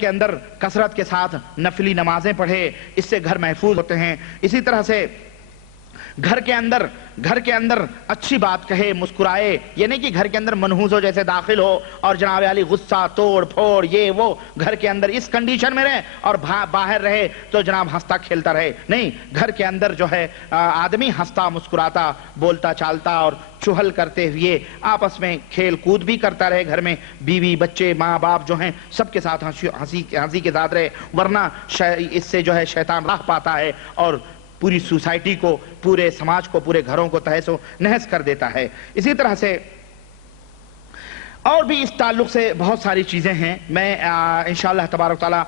کے اندر کثرت کے ساتھ نفلی نمازیں پڑھے، اس سے گھر محفوظ ہوتے ہیں۔ اسی طرح سے گھر کے اندر اچھی بات کہے، مسکرائے، یہ نہیں کہ گھر کے اندر منحوس ہو جیسے داخل ہو اور جناب علی غصہ توڑ پھوڑ یہ وہ، گھر کے اندر اس کنڈیشن میں رہے اور باہر رہے تو جناب ہنستا کھیلتا رہے۔ نہیں، گھر کے اندر جو ہے آدمی ہنستا مسکراتا بولتا چالتا اور چہل کرتے ہوئے آپس میں کھیل کود بھی کرتا رہے، گھر میں بیوی بچے ماں باپ جو ہیں سب کے ساتھ ہنسی کے ساتھ رہے، ورنہ اس سے جو ہے شیطان راہ پاتا ہے اور پوری سوسائٹی کو، پورے سماج کو، پورے گھروں کو تہس و نہس کر دیتا ہے۔ اسی طرح سے اور بھی اس تعلق سے بہت ساری چیزیں ہیں، میں انشاءاللہ تبارک تعالیٰ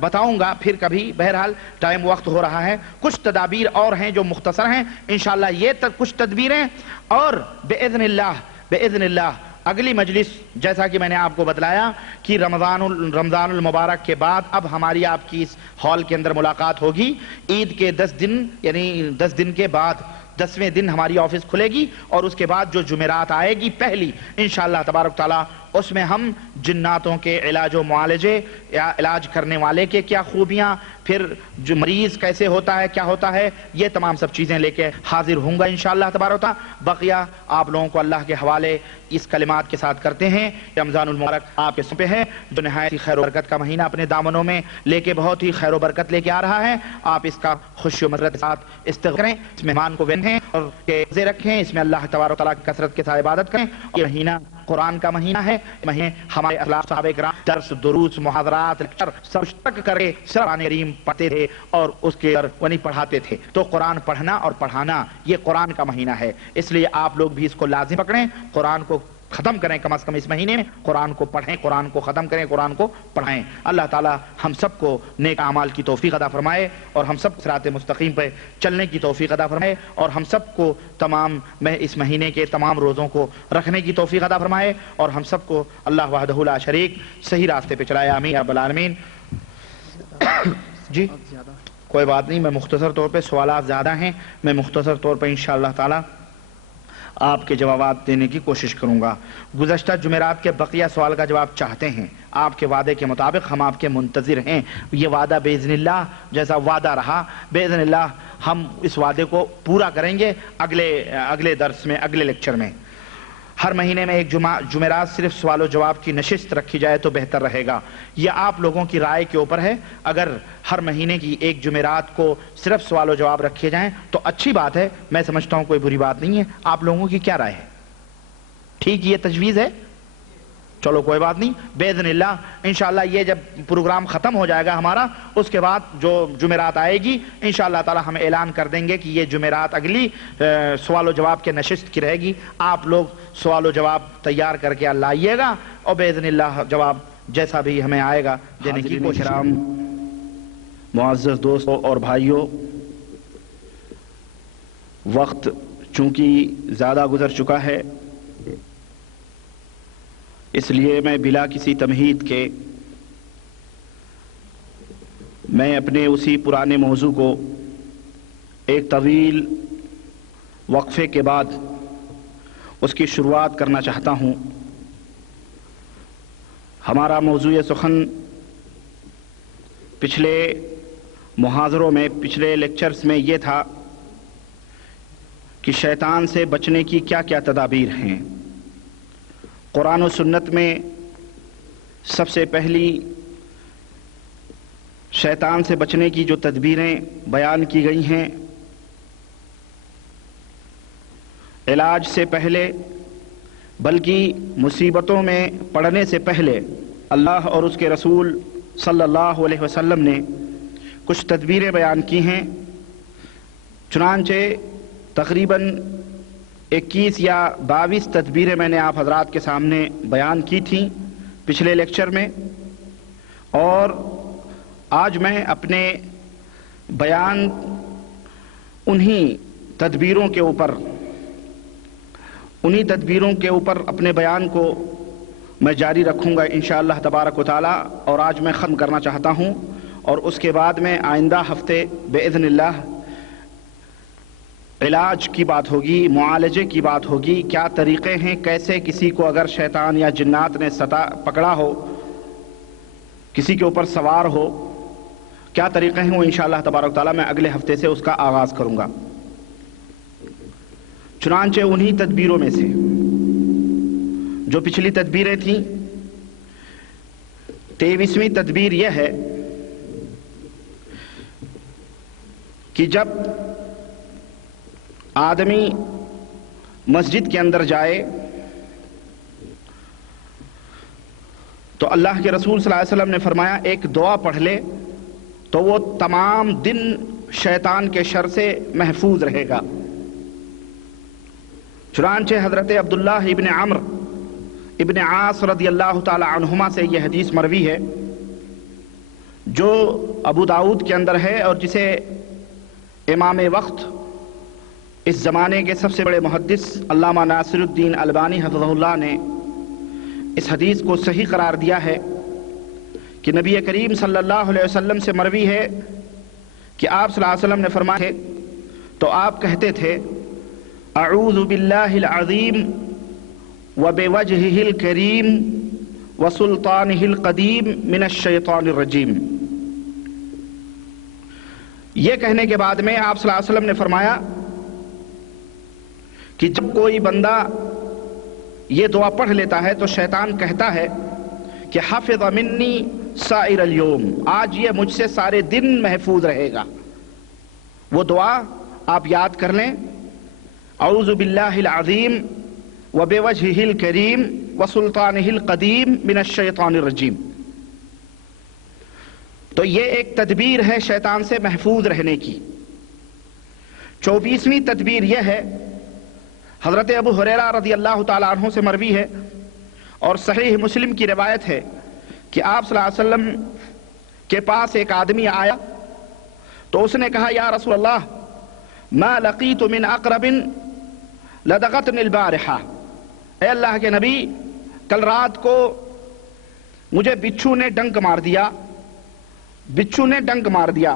بتاؤں گا پھر کبھی، بہرحال ٹائم وقت ہو رہا ہے۔ کچھ تدابیر اور ہیں جو مختصر ہیں، انشاءاللہ یہ کچھ تدبیریں، اور باذن اللہ اگلی مجلس جیسا کہ میں نے آپ کو بتلایا کہ رمضان المبارک کے بعد اب ہماری آپ کی اس ہال کے اندر ملاقات ہوگی، عید کے 10 دن یعنی 10 دن کے بعد 10ویں دن ہماری آفس کھلے گی، اور اس کے بعد جو جمعرات آئے گی پہلی انشاءاللہ تبارک تعالیٰ، اس میں ہم جناتوں کے علاج و معالجے یا علاج کرنے والے کے کیا خوبیاں، پھر جو مریض کیسے ہوتا ہے کیا ہوتا ہے، یہ تمام سب چیزیں لے کے حاضر ہوں گا انشاءاللہ تبارک تعالیٰ۔ بقیہ آپ لوگوں کو اللہ کے حوالے اس کلمات کے ساتھ کرتے ہیں۔ رمضان المبارک آپ کے سر پہ ہے، جو نہایت ہی خیر و برکت کا مہینہ اپنے دامنوں میں لے کے بہت ہی خیر و برکت لے کے آ رہا ہے۔ آپ اس کا خوشی و مسرت کے ساتھ استقبال کریں، اس مہمان کو بنیں اور روزے رکھیں، اس میں اللہ تبارک تعالیٰ کی کثرت کے ساتھ عبادت کریں۔ یہ مہینہ قرآن کا مہینہ ہے، مہینے ہمارے اخلاق صحابہ کرام درس دروس محاضرات لیکچر سب تک کر کے قرآن کریم پڑھتے تھے اور اس کے پڑھاتے تھے۔ تو قرآن پڑھنا اور پڑھانا یہ قرآن کا مہینہ ہے، اس لیے آپ لوگ بھی اس کو لازم پکڑیں، قرآن کو ختم کریں، کم از کم اس مہینے میں قرآن کو پڑھیں، قرآن کو ختم کریں، قرآن کو پڑھائیں۔ اللہ تعالی ہم سب کو نیک اعمال کی توفیق عطا فرمائے اور ہم سب صراط مستقیم پہ چلنے کی توفیق عطا فرمائے، اور ہم سب کو اس مہینے کے تمام روزوں کو رکھنے کی توفیق عطا فرمائے، اور ہم سب کو اللہ وحدہ لا شریک صحیح راستے پہ چلائے، آمین رب العالمین۔ جی کوئی بات نہیں، میں مختصر طور پہ، سوالات زیادہ ہیں، میں مختصر طور پہ انشاءاللہ تعالی آپ کے جوابات دینے کی کوشش کروں گا۔ گزشتہ جمعرات کے بقیہ سوال کا جواب چاہتے ہیں، آپ کے وعدے کے مطابق ہم آپ کے منتظر ہیں۔ یہ وعدہ باذن اللہ جیسا وعدہ رہا، باذن اللہ ہم اس وعدے کو پورا کریں گے اگلے درس میں، اگلے لیکچر میں۔ ہر مہینے میں ایک جمعرات صرف سوال و جواب کی نشست رکھی جائے تو بہتر رہے گا، یہ آپ لوگوں کی رائے کے اوپر ہے۔ اگر ہر مہینے کی ایک جمعرات کو صرف سوال و جواب رکھے جائیں تو اچھی بات ہے، میں سمجھتا ہوں کوئی بری بات نہیں ہے۔ آپ لوگوں کی کیا رائے ہے؟ ٹھیک یہ تجویز ہے؟ چلو کوئی بات نہیں، باذن اللہ انشاءاللہ یہ جب پروگرام ختم ہو جائے گا ہمارا، اس کے بعد جو جمعرات آئے گی انشاءاللہ تعالی ہم اعلان کر دیں گے کہ یہ جمعرات اگلی سوال و جواب کے نشست کی رہے گی۔ آپ لوگ سوال و جواب تیار کر کے اللہ آئیے گا اور باذن اللہ جواب جیسا بھی ہمیں آئے گا دینے کی کوشش کریں۔ معزز دوستوں اور بھائیوں، وقت چونکہ زیادہ گزر چکا ہے، اس لیے میں بلا کسی تمہید کے میں اپنے اسی پرانے موضوع کو ایک طویل وقفے کے بعد اس کی شروعات کرنا چاہتا ہوں۔ ہمارا موضوع سخن پچھلے محاضروں میں، پچھلے لیکچرز میں یہ تھا کہ شیطان سے بچنے کی کیا کیا تدابیر ہیں۔ قرآن و سنت میں سب سے پہلی شیطان سے بچنے کی جو تدبیریں بیان کی گئی ہیں، علاج سے پہلے بلکہ مصیبتوں میں پڑنے سے پہلے اللہ اور اس کے رسول صلی اللہ علیہ وسلم نے کچھ تدبیریں بیان کی ہیں۔ چنانچہ تقریباً 21 یا 22 تدبیریں میں نے آپ حضرات کے سامنے بیان کی تھیں پچھلے لیکچر میں، اور آج میں اپنے بیان انہی تدبیروں کے اوپر اپنے بیان کو میں جاری رکھوں گا انشاءاللہ تبارک و تعالی، اور آج میں ختم کرنا چاہتا ہوں، اور اس کے بعد میں آئندہ ہفتے باذن اللہ علاج کی بات ہوگی، معالجے کی بات ہوگی، کیا طریقے ہیں، کیسے کسی کو اگر شیطان یا جنات نے پکڑا ہو کسی کے اوپر سوار ہو، کیا طریقے ہیں وہ انشاءاللہ تبارک تعالیٰ میں اگلے ہفتے سے اس کا آغاز کروں گا۔ چنانچہ انہی تدبیروں میں سے جو پچھلی تدبیریں تھیں، 23ویں تدبیر یہ ہے کہ جب آدمی مسجد کے اندر جائے تو اللہ کے رسول صلی اللہ علیہ وسلم نے فرمایا ایک دعا پڑھ لے تو وہ تمام دن شیطان کے شر سے محفوظ رہے گا۔ چنانچہ حضرت عبداللہ ابن عمرو ابن عاص رضی اللہ تعالی عنہما سے یہ حدیث مروی ہے جو ابو داؤد کے اندر ہے، اور جسے امام وقت اس زمانے کے سب سے بڑے محدث علامہ ناصر الدین البانی حفظہ اللہ نے اس حدیث کو صحیح قرار دیا ہے کہ نبی کریم صلی اللہ علیہ وسلم سے مروی ہے کہ آپ صلی اللہ علیہ وسلم نے فرمایا ہے تو آپ کہتے تھے اعوذ باللہ العظیم وبوجہہ الکریم وسلطانہ القدیم من الشیطان الرجیم۔ یہ کہنے کے بعد میں آپ صلی اللہ علیہ وسلم نے فرمایا کہ جب کوئی بندہ یہ دعا پڑھ لیتا ہے تو شیطان کہتا ہے کہ حفظ منی سائر اليوم، آج یہ مجھ سے سارے دن محفوظ رہے گا۔ وہ دعا آپ یاد کر لیں، اعوذ باللہ العظیم وبوجہہ الکریم وسلطانہ القدیم من الشیطان الرجیم۔ تو یہ ایک تدبیر ہے شیطان سے محفوظ رہنے کی۔ 24ویں تدبیر یہ ہے، حضرت ابو ہریرہ رضی اللہ تعالیٰ عنہ سے مروی ہے اور صحیح مسلم کی روایت ہے کہ آپ صلی اللہ علیہ وسلم کے پاس ایک آدمی آیا تو اس نے کہا یا رسول اللہ ما لقیت من اقرب لدغتنی البارحہ، اے اللہ کے نبی کل رات کو مجھے بچھو نے ڈنک مار دیا، بچھو نے ڈنک مار دیا۔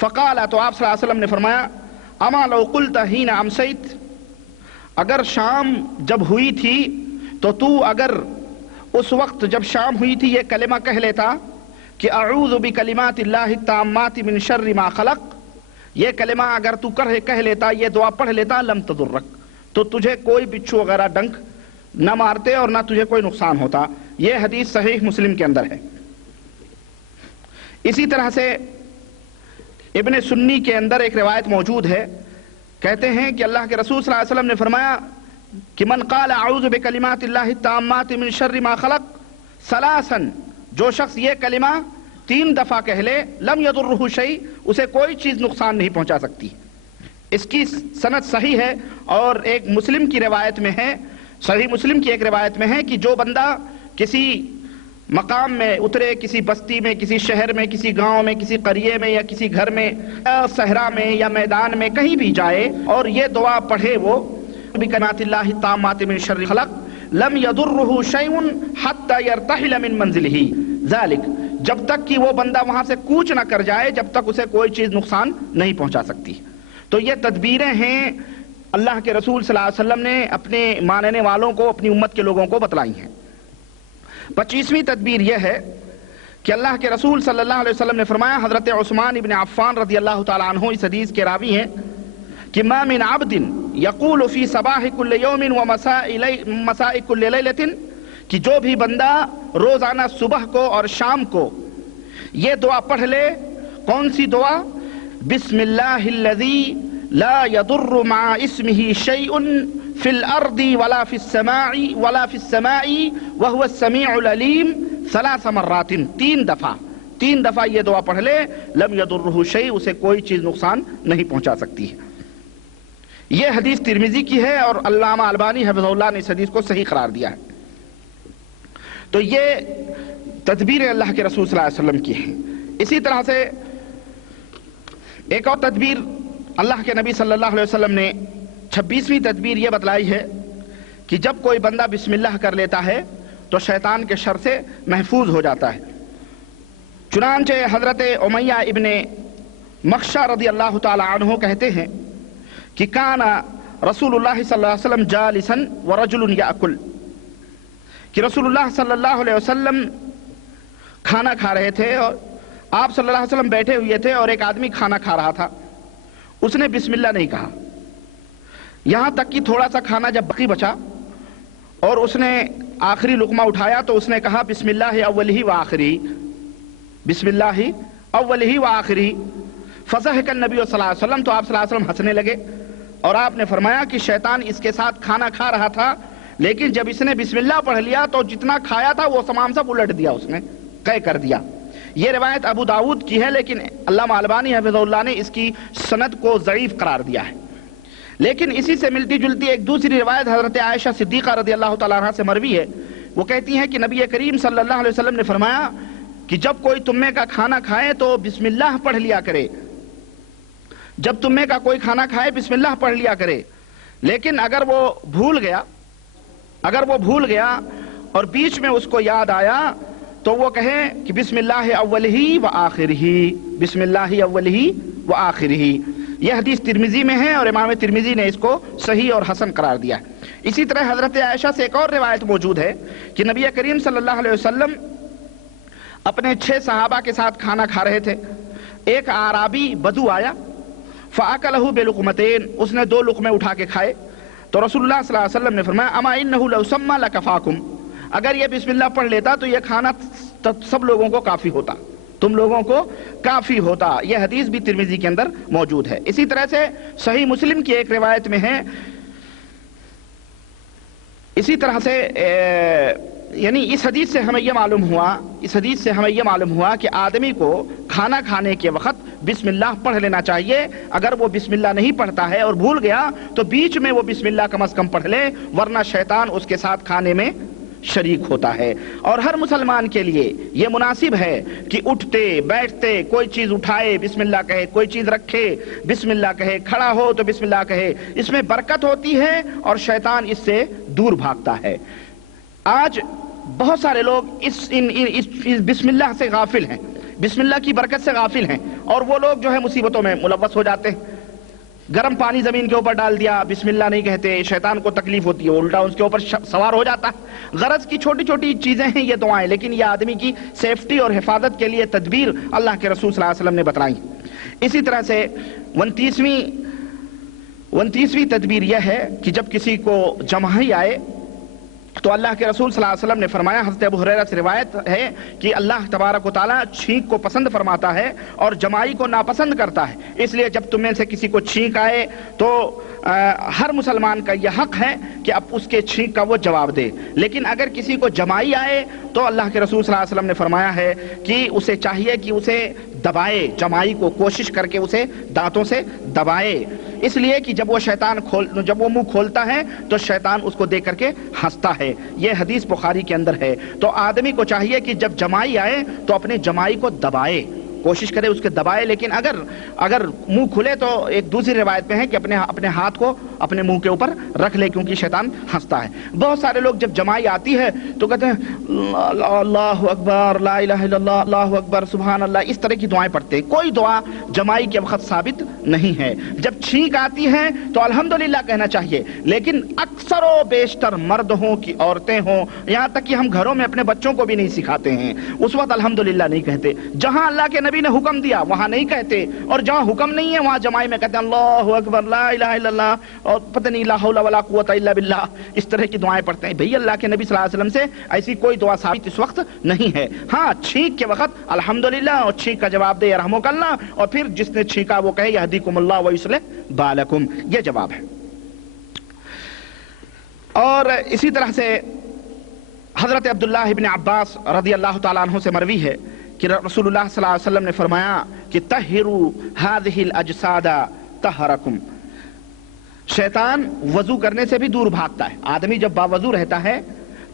فقال، تو آپ صلی اللہ علیہ وسلم نے فرمایا اما لو قلت حین امسیت، اگر شام جب ہوئی تھی تو اگر اس وقت جب شام ہوئی تھی یہ کلمہ کہہ لیتا کہ اعوذ بکلمات اللہ التامات من شر ما خلق، یہ کلمہ اگر تو کہہ لیتا، یہ دعا پڑھ لیتا، لم تضرک، تو تجھے کوئی بچھو وغیرہ ڈنک نہ مارتے اور نہ تجھے کوئی نقصان ہوتا۔ یہ حدیث صحیح مسلم کے اندر ہے۔ اسی طرح سے ابن سنی کے اندر ایک روایت موجود ہے، کہتے ہیں کہ اللہ کے رسول صلی اللہ علیہ وسلم نے فرمایا کہ من قال اعوذ بکلمات اللہ التامات من شر ما خلق ثلاثا، جو شخص یہ کلمہ 3 دفعہ کہہ لے، لم یضرہ شیء، اسے کوئی چیز نقصان نہیں پہنچا سکتی۔ اس کی سند صحیح ہے، اور ایک مسلم کی روایت میں ہے، صحیح مسلم کی ایک روایت میں ہے کہ جو بندہ کسی مقام میں اترے، کسی بستی میں، کسی شہر میں، کسی گاؤں میں، کسی قریے میں، یا کسی گھر میں یا صحرا میں یا میدان میں کہیں بھی جائے اور یہ دعا پڑھے، وہ بکلمات اللہ التامات من شر خلق لم یضرہ شیء حتی یرتحل من منزلہ ذلک، جب تک کہ وہ بندہ وہاں سے کوچ نہ کر جائے جب تک اسے کوئی چیز نقصان نہیں پہنچا سکتی۔ تو یہ تدبیریں ہیں اللہ کے رسول صلی اللہ علیہ وسلم نے اپنے ماننے والوں کو، اپنی امت کے لوگوں کو بتلائی ہیں۔ 25ویں تدبیر یہ ہے کہ اللہ کے رسول صلی اللہ علیہ وسلم نے فرمایا، حضرت عثمان ابن عفان رضی اللہ تعالی عنہ اس حدیث کے راوی ہیں کہ ما من عبد یقول فی صباح کل یوم ومساء کل لیلۃ، کہ جو بھی بندہ روزانہ صبح کو اور شام کو یہ دعا پڑھ لے، کون سی دعا؟ بسم اللہ الذی لا يضر مع اسمه شيء في الارض ولا في السماء وهو السميع العليم 3 مرات، 3 دفعہ یہ دعا پڑھ لے، لم يضره شيء، اسے کوئی چیز نقصان نہیں پہنچا سکتی ہے۔ یہ حدیث ترمذی کی ہے اور علامہ البانی حفظہ اللہ نے اس حدیث کو صحیح قرار دیا ہے۔ تو یہ تدبیر اللہ کے رسول صلی اللہ علیہ وسلم کی ہے۔ اسی طرح سے ایک اور تدبیر اللہ کے نبی صلی اللہ علیہ وسلم نے 26ویں تدبیر یہ بتلائی ہے کہ جب کوئی بندہ بسم اللہ کر لیتا ہے تو شیطان کے شر سے محفوظ ہو جاتا ہے۔ چنانچہ حضرت امیہ ابن مخشہ رضی اللہ تعالی عنہ کہتے ہیں کہ کان رسول اللہ صلی اللہ علیہ وسلم جالسا ورجل یاکل، کہ رسول اللہ صلی اللہ علیہ وسلم کھانا کھا رہے تھے اور آپ صلی اللہ علیہ وسلم بیٹھے ہوئے تھے اور ایک آدمی کھانا کھا رہا تھا، اس نے بسم اللہ نہیں کہا، یہاہ تک کہ تھوڑا سا کھانا جب باقی بچا اور اس نے آخری لقمہ اٹھایا تو اس نے کہا بسم اللہ اولہ و آخری، بسم اللہ اولہ و آخری، فضحک النبی صلی اللہ علیہ وسلم، تو آپ صلی اللہ علیہ وسلم ہنسنے لگے اور آپ نے فرمایا کہ شیطان اس کے ساتھ کھانا کھا رہا تھا، لیکن جب اس نے بسم اللہ پڑھ لیا تو جتنا کھایا تھا وہ تمام سب الٹ دیا، اس نے قے کر دیا۔ یہ روایت ابو داؤد کی ہے، لیکن علامہ البانی حفظہ اللہ نے اس کی سند کو ضعیف قرار دیا ہے۔ لیکن اسی سے ملتی جلتی ایک دوسری روایت حضرت عائشہ صدیقہ رضی اللہ تعالیٰ عنہ سے مروی ہے، وہ کہتی ہیں کہ نبی کریم صلی اللہ علیہ وسلم نے فرمایا کہ جب کوئی تم میں کا کھانا کھائے تو بسم اللہ پڑھ لیا کرے، جب تم میں کا کوئی کھانا کھائے بسم اللہ پڑھ لیا کرے، لیکن اگر وہ بھول گیا اور بیچ میں اس کو یاد آیا تو وہ کہے کہ بسم اللہ اولہ و آخرہ، بسم اللہ اولہ و آخرہ۔ یہ حدیث ترمذی میں ہے اور امام ترمذی نے اس کو صحیح اور حسن قرار دیا ہے۔ اسی طرح حضرت عائشہ سے ایک اور روایت موجود ہے کہ نبی کریم صلی اللہ علیہ وسلم اپنے 6 صحابہ کے ساتھ کھانا کھا رہے تھے، ایک اعرابی بدو آیا، فاکلہ بلقمتین، اس نے 2 لقمے اٹھا کے کھائے، تو رسول اللہ صلی اللہ علیہ وسلم نے فرمایا اما انہ لو سمى لکفاکم، اگر یہ بسم اللہ پڑھ لیتا تو یہ کھانا سب لوگوں کو کافی ہوتا، تم لوگوں کو کافی ہوتا۔ یہ حدیث بھی ترمذی کے اندر موجود ہے۔ اسی طرح سے صحیح مسلم کی ایک روایت میں ہے، اسی طرح سے یعنی اس حدیث سے ہمیں یہ معلوم ہوا کہ آدمی کو کھانا کھانے کے وقت بسم اللہ پڑھ لینا چاہیے۔ اگر وہ بسم اللہ نہیں پڑھتا ہے اور بھول گیا تو بیچ میں وہ بسم اللہ کم از کم پڑھ لے، ورنہ شیطان اس کے ساتھ کھانے میں شریک ہوتا ہے۔ اور ہر مسلمان کے لیے یہ مناسب ہے کہ اٹھتے بیٹھتے کوئی چیز اٹھائے بسم اللہ کہے، کوئی چیز رکھے بسم اللہ کہے، کھڑا ہو تو بسم اللہ کہے، اس میں برکت ہوتی ہے اور شیطان اس سے دور بھاگتا ہے۔ آج بہت سارے لوگ اس بسم اللہ سے غافل ہیں، بسم اللہ کی برکت سے غافل ہیں، اور وہ لوگ جو ہے مصیبتوں میں ملوث ہو جاتے ہیں۔ گرم پانی زمین کے اوپر ڈال دیا، بسم اللہ نہیں کہتے، شیطان کو تکلیف ہوتی ہے، الٹا اس کے اوپر سوار ہو جاتا ہے۔ غرض کی چھوٹی چھوٹی چیزیں ہیں یہ دعائیں، لیکن یہ آدمی کی سیفٹی اور حفاظت کے لیے تدبیر اللہ کے رسول صلی اللہ علیہ وسلم نے بتلائی۔ اسی طرح سے 29ویں تدبیر یہ ہے کہ جب کسی کو جمائی آئے تو اللہ کے رسول صلی اللہ علیہ وسلم نے فرمایا، حضرت ابو ہریرہ سے روایت ہے کہ اللہ تبارک و تعالیٰ چھینک کو پسند فرماتا ہے اور جمائی کو ناپسند کرتا ہے، اس لیے جب تم میں سے کسی کو چھینک آئے تو ہر مسلمان کا یہ حق ہے کہ اب اس کے چھینک کا وہ جواب دے۔ لیکن اگر کسی کو جمائی آئے تو اللہ کے رسول صلی اللہ علیہ وسلم نے فرمایا ہے کہ اسے چاہیے کہ اسے دبائے، جمائی کو کوشش کر کے اسے دانتوں سے دبائے، اس لیے کہ جب وہ منہ کھولتا ہے تو شیطان اس کو دیکھ کر کے ہنستا ہے۔ یہ حدیث بخاری کے اندر ہے۔ تو آدمی کو چاہیے کہ جب جمائی آئے تو اپنے جمائی کو دبائے، کوشش کرے اس کے دبائے، لیکن اگر منہ کھلے تو ایک دوسری روایت میں ہے کہ اپنے ہاتھ کو اپنے منہ کے اوپر رکھ لے، کیونکہ شیطان ہنستا ہے۔ بہت سارے لوگ جب جمائی آتی ہے تو کہتے ہیں اللہ اکبر، لا الہ الا اللہ، اللہ اکبر، سبحان اللہ، اس طرح کی دعائیں پڑھتے ہیں۔ کوئی دعا جمائی کے وقت ثابت نہیں ہے۔ جب چھینک آتی ہے تو الحمدللہ کہنا چاہیے، لیکن اکثر و بیشتر مرد ہوں کہ عورتیں ہوں، یہاں تک کہ ہم گھروں میں اپنے بچوں کو بھی نہیں سکھاتے ہیں، اس وقت الحمدللہ نہیں کہتے۔ جہاں اللہ کے نبی نے حکم دیا وہاں نہیں کہتے، اور جہاں حکم نہیں ہے وہاں جمائی میں کہتے ہیں اللہ اکبر، لا الہ الا اللہ، اور پتہ نہیں لا حول ولا قوت الا باللہ، اس طرح کی دعائیں پڑھتے ہیں۔ بھئی اللہ کے نبی صلی اللہ علیہ وسلم سے ایسی کوئی دعا ثابت اس وقت نہیں ہے۔ ہاں چھینک کے وقت الحمدللہ اور چھینک کا جواب دے یرحمک اللہ، اور پھر جس نے چھینکا وہ کہے یہدیکم اللہ ویصلح بالکم، یہ جواب ہے۔ اور اسی طرح سے حضرت عبداللہ ابن عباس رضی اللہ تعالیٰ عنہ سے مروی ہے کہ رسول اللہ صلی اللہ علیہ وسلم نے فرمایا کہ طہروا هذه الاجساد طہرکم، شیطان وضو کرنے سے بھی دور بھاگتا ہے۔ آدمی جب باوضو رہتا ہے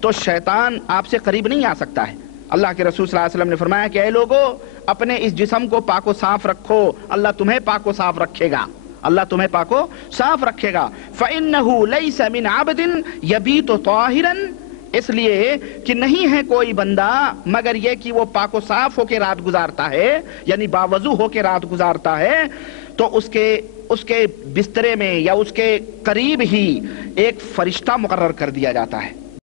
تو شیطان آپ سے قریب نہیں آ سکتا ہے۔ اللہ کے رسول صلی اللہ علیہ وسلم نے فرمایا کہ اے لوگو اپنے اس جسم کو پاک و صاف رکھو، اللہ تمہیں پاک و صاف رکھے گا، اللہ تمہیں پاک و صاف رکھے گا۔ فَإِنَّهُ لَيْسَ مِنْ عَبْدٍ يَبِيتُ طَاهِرًا، اس لیے کہ نہیں ہے کوئی بندہ مگر یہ کہ وہ پاک و صاف ہو کے رات گزارتا ہے، یعنی باوضو ہو کے رات گزارتا ہے، تو اس کے بسترے میں یا اس کے قریب ہی ایک فرشتہ مقرر کر دیا جاتا ہے۔